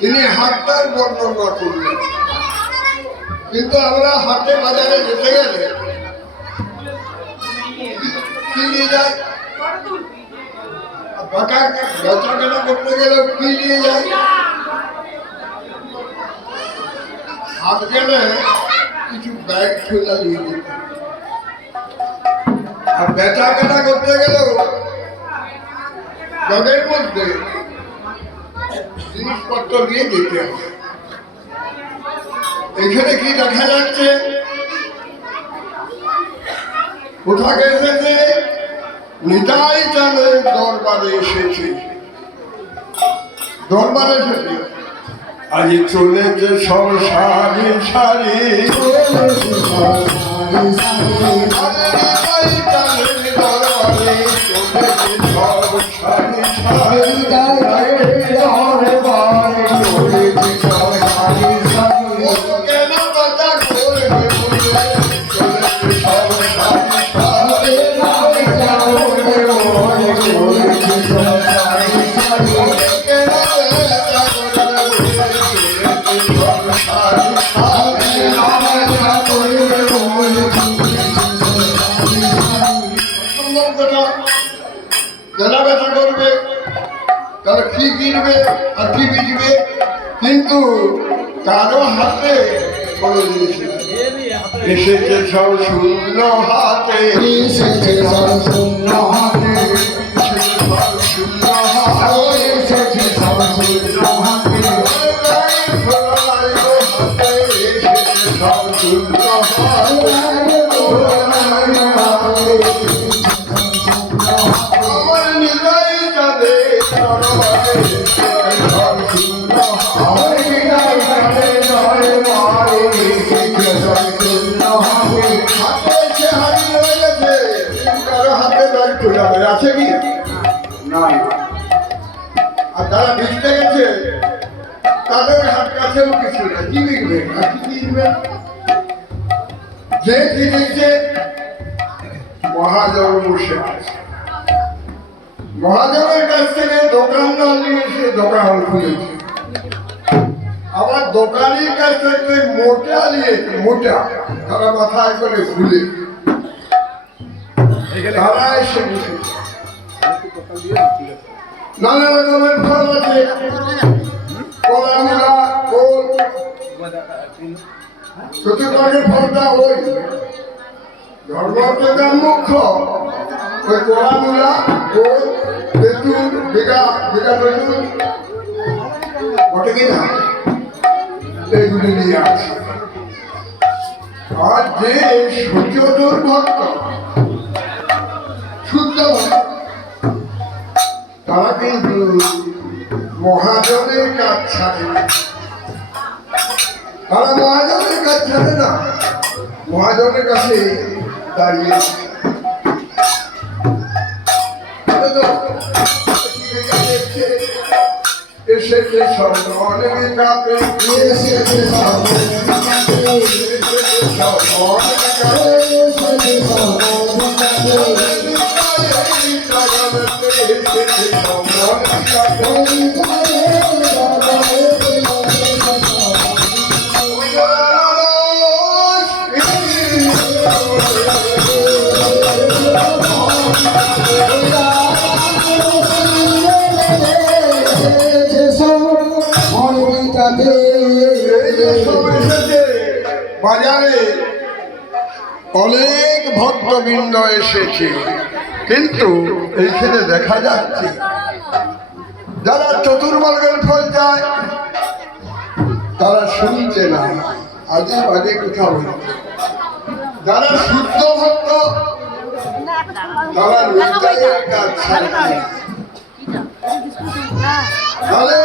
তিনি হাটটার বর্ণনা করলেন। কিন্তু আমরা হাটে বাজারে যেতে গেলে কি নিয়ে যাই, বেচাকেনা করতে গেলে কি নিয়ে যাই, হাত গেলে কিছু ব্যাগ ঠেলা নিয়ে যেতে, আর বেচাকেনা করতে গেলেও ব্যাগের মধ্যে জিনিসপত্র নিয়ে যেতে হবে। এখানে কি দেখা যাচ্ছে, কোথাকে এসেছে? নিতাই চাঁদের দরবারে এসেছে। দরবারে এসেছে, আজ চলেছে সব সারি সারি, নিতাই চাঁদের দরবারে চলেছে সব সারি সারি, কেনাবেচা করবে, তারা কি কিনবে আর কি বিকবে, কিন্তু কারো হাতে কোনো জিনিস এসেছে সব শূন্য হাতে, এসেছে সব শূন্য হাতে, এসেছে সব শূন্য হাতে, এসেছে সব শূন্য হাতে, এসেছে সব শূন্য হাতে। আছে কি নাই, আর যারা বিকতে গেছে তাদের হাত কাছেও কিছু না, কি বিকবে আর কি কিনবে? যে কিনেছে মহাজন বসে আছে, মহাজনের কাছ থেকে দোকানদার নিয়ে এসে দোকান খুলেছে, আবার দোকানের কাছ থেকে মোটা নিয়েছে, মোটা তারা মাথায় করে খুলে তারা এসে বসেছে। নানা রকমের ফল আছে, কলা, মূলা, ওল, চতুর্ভাগের ফলটা ওই ধর্মটা মুখ্য, ওই কলা, মূলা, ওল, বেতুন, বেগা বেতুন বটে কিনা এইগুলি নিয়ে আছে। আর যে সচেতন ভক্ত শুদ্ধ তারা কিন্তু মহাজনের কাজ ছাড়ে না, তারা মহাজনের কাজ ছাড়ে না, মহাজনের কাছে দাঁড়িয়ে এসেছে সব অনেক কাপে, এসেছে সব বাজারে অনেক ভক্তবৃন্দ এসেছে, কিন্তু এইখানে দেখা যাচ্ছে যারা চতুর্বর্গের ফল যায় তারা শুনছে না, আজে বাজে কথা বলে। যারা শুদ্ধ ভক্ত তারা নিতাইয়ের কাজ ছাড়ছে, তাহলে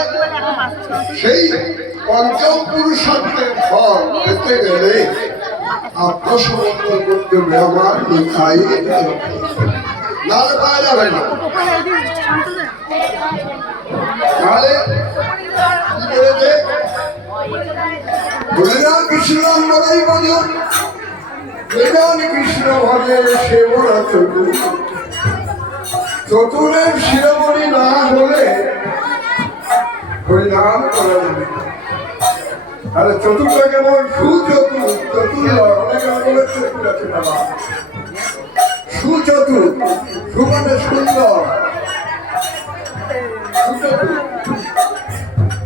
সেই পঞ্চম পুরুষত্বের ফল পেতে গেলে আত্মসমর্পণ করতে হবে আমার নিতাইয়ের চোখে, নাহলে পাওয়া যাবে না। তাহলে কি করেছে? বলিলাম কৃষ্ণ মরাই বলুন, বেদান কৃষ্ণ ভজে সেবরা চতুর, চতুরের শিরোমণি না হলে হরিনাম করা যাবে। তাহলে চতুর্থ কেমন সুচতুর চতুর অনেক রকমের চতুর আছে বাবা। সুচতুর সুমানে সুন্দর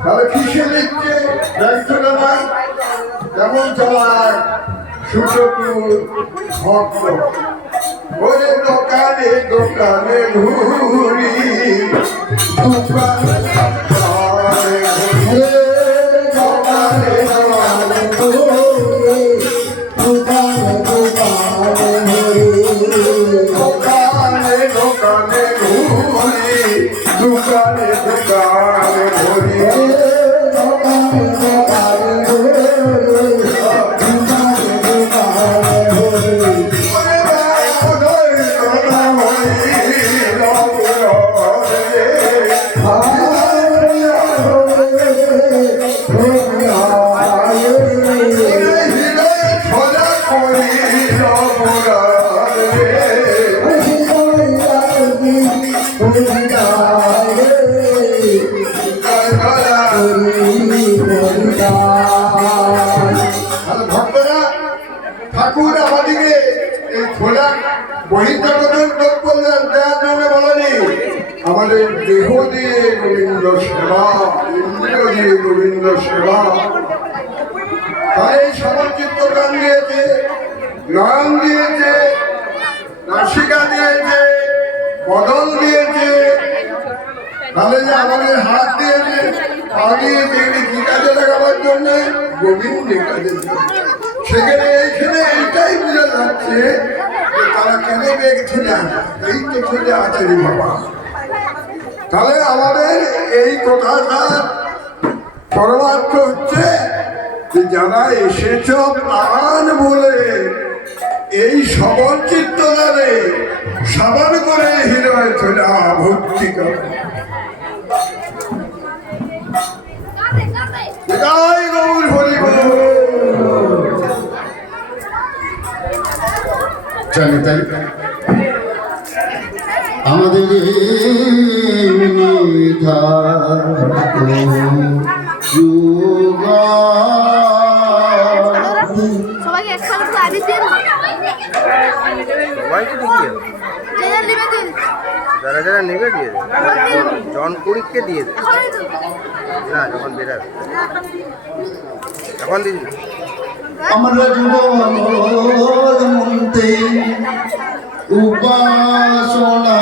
তাহলে কিসে লিখছে দেখছিল না কেমন চালায় সুচতুর ভক্ত ওরে দোকানে দোকানে ঘুরি দোকানে দোকানে দোকানে ঘুরি ঠাকুর আমাদেরকে এই খোলা বহির্জগতের লোক করলেন দেওয়ার জন্য বলেনি আমাদের দেহ দিয়ে গোবিন্দ সেবা ইন্দ্রিয় দিয়ে গোবিন্দ সেবা তাই সমচিত্ত প্রাণ দিয়েছে নয়ন দিয়েছে নাসিকা দিয়েছে বদল দিয়েছে তাহলে যে আমাদের হাত দিয়েছে পা দিয়েছে কি কাজে লাগাবার জন্য গোবিন্দের কাজে সেখানে এইখানে এইটাই বোঝা যাচ্ছে যে তারা কেন দেখছিলেন এই তো চলে আছে রে বাবা। তাহলে আমাদের এই কথাটা পরমার্থ হচ্ছে যে যারা এসেছ প্রাণ বলে এই সবল চিত্ত দ্বারে সাবান করে হৃদয় চলে ভক্তি করে জয় গৌর হরি চলে তাই আমাদের সবাইকে একসাথে আবি দিন সবাইকে দিয়ে যারা যারা নেবে দিয়ে জন কুড়িকে দিয়ে দে না যখন বেরাবে তখন দিন আমরা যুগল মন্তে উপাসনা